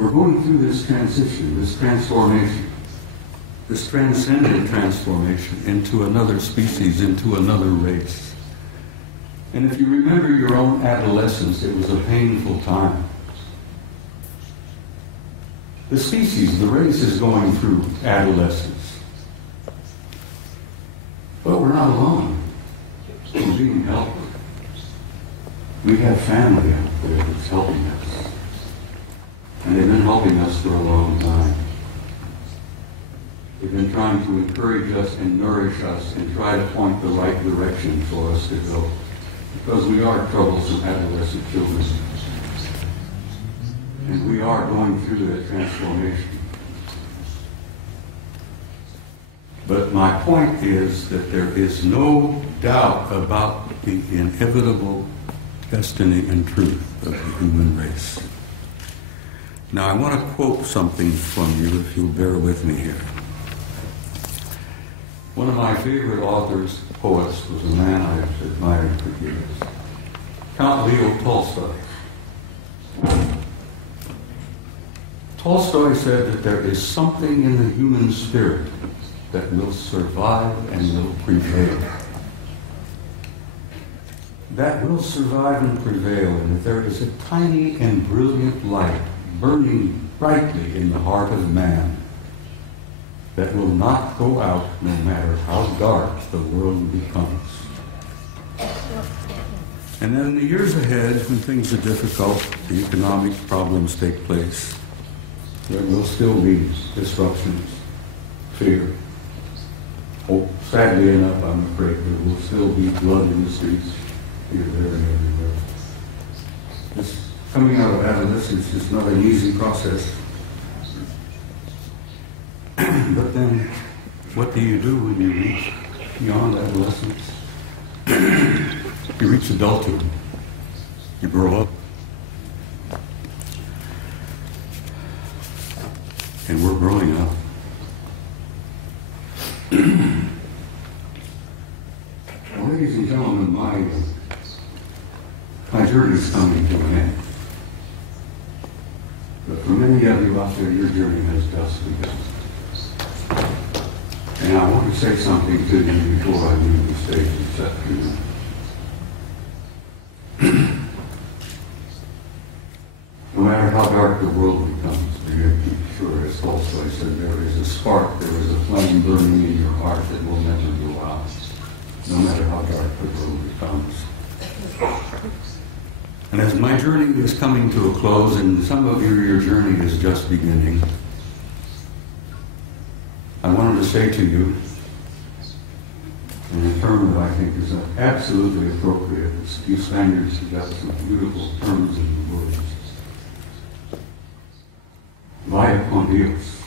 We're going through this transition, this transformation, this transcendent transformation into another species, into another race. And if you remember your own adolescence, it was a painful time. The species, the race is going through adolescence. But we're not alone. We're being helped. We have family out there that's helping us. And they've been helping us for a long time. They've been trying to encourage us and nourish us and try to point the right direction for us to go. Because we are troublesome adolescent children. And we are going through that transformation. But my point is that there is no doubt about the inevitable destiny and truth of the human race. Now I want to quote something from you, if you'll bear with me here. One of my favorite authors, poets, was a man I've admired for years, Count Leo Tolstoy. Tolstoy said that there is something in the human spirit that will survive and will prevail. That will survive and prevail, and that there is a tiny and brilliant light burning brightly in the heart of man that will not go out no matter how dark the world becomes. And then in the years ahead, when things are difficult, the economic problems take place, there will still be disruptions, fear. Oh, sadly enough, I'm afraid there will still be blood in the streets here, there, and everywhere. This coming out of adolescence is not an easy process. But then, what do you do when you reach beyond adolescence? You reach adulthood. You grow up. And we're growing up. Well, ladies and gentlemen, my journey is coming to an end. But for many of you out there, your journey has just begun. And I want to say something to you before I leave the stage this afternoon. No matter how dark the world becomes, be sure, as Tolstoy said, there is a spark, there is a flame burning in your heart that will never go out, no matter how dark the world becomes. And as my journey is coming to a close, and some of you, your journey is just beginning, I wanted to say to you, in a term that I think is absolutely appropriate. You Spaniards have got some beautiful terms and words. Vaya con Dios.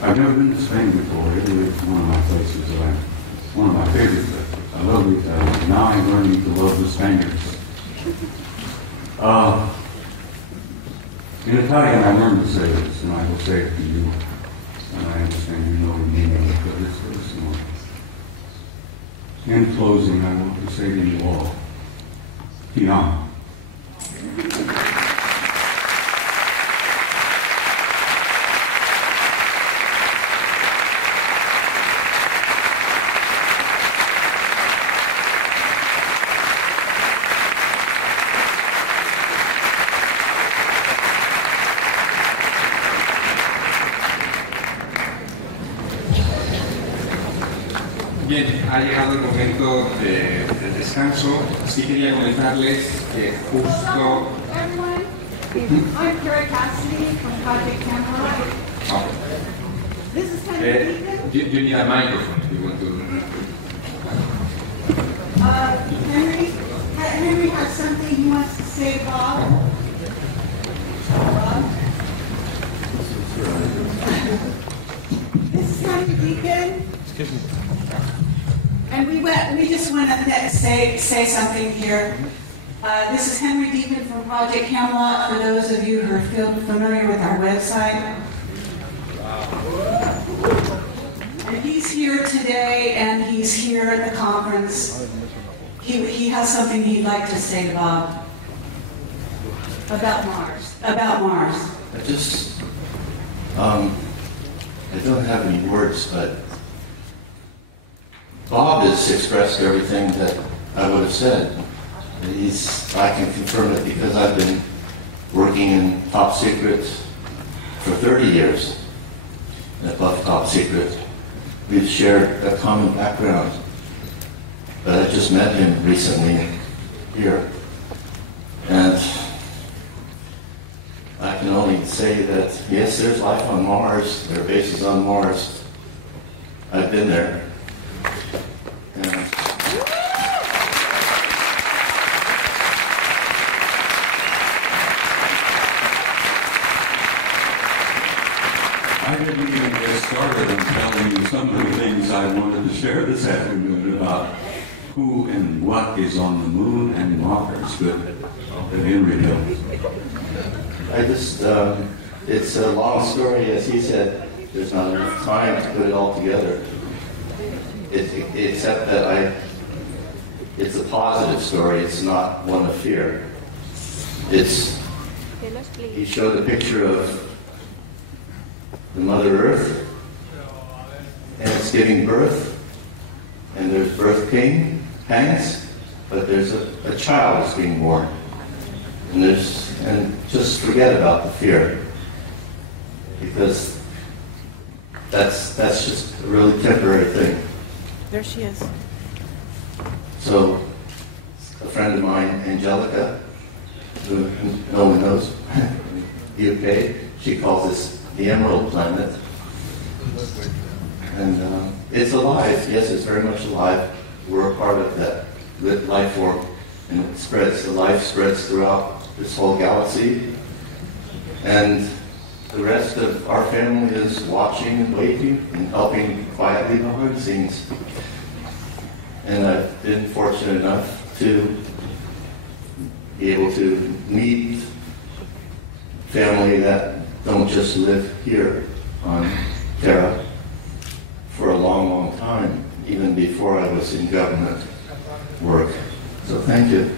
I've never been to Spain before. Italy is one of my places that one of my favorite places. I love Italy. Now I'm learning to love the Spaniards. In Italian, I learned to say this, and I will say it to you. And I understand you know the meaning of it, but it's very small. In closing, I want to say to you all, Ti amo. Bien, ha llegado el momento del descanso. Sí quería comentarles que justo... I'm Carrie Cassidy from Project Camera. Oh. This is Henry Deacon. You need a microphone if you want to... Henry has something he wants to say, Bob. Bob? This is Henry Deacon. Excuse me. And we just want to say something here. This is Henry Deacon from Project Camelot, for those of you who are familiar with our website. And he's here today, and he's here at the conference. He has something he'd like to say to Bob about Mars. About Mars. I don't have any words, but Bob has expressed everything that I would have said. I can confirm it because I've been working in top secret for 30 years. And above top secret, we've shared a common background. But I just met him recently here. And I can only say that, yes, there's life on Mars. There are bases on Mars. I've been there. And I didn't even get started on telling you some of the things I wanted to share this afternoon about who and what is on the moon and Mars, but Henry knows. It's a long story, as he said. There's not enough time to put it all together. Except that it's a positive story. It's not one of fear. He showed a picture of the Mother Earth, and it's giving birth, and there's birth pangs, but there's a child that's being born. And just forget about the fear, because that's just a really temporary thing. There she is. So, a friend of mine, Angelica, who no one knows, UK, she calls this the Emerald Planet. And it's alive. Yes, it's very much alive. We're a part of that life form, and it spreads. The life spreads throughout this whole galaxy. And the rest of our family is watching and waiting and helping quietly behind the scenes. And I've been fortunate enough to be able to meet family that don't just live here on Terra for a long, long time, even before I was in government work. So thank you.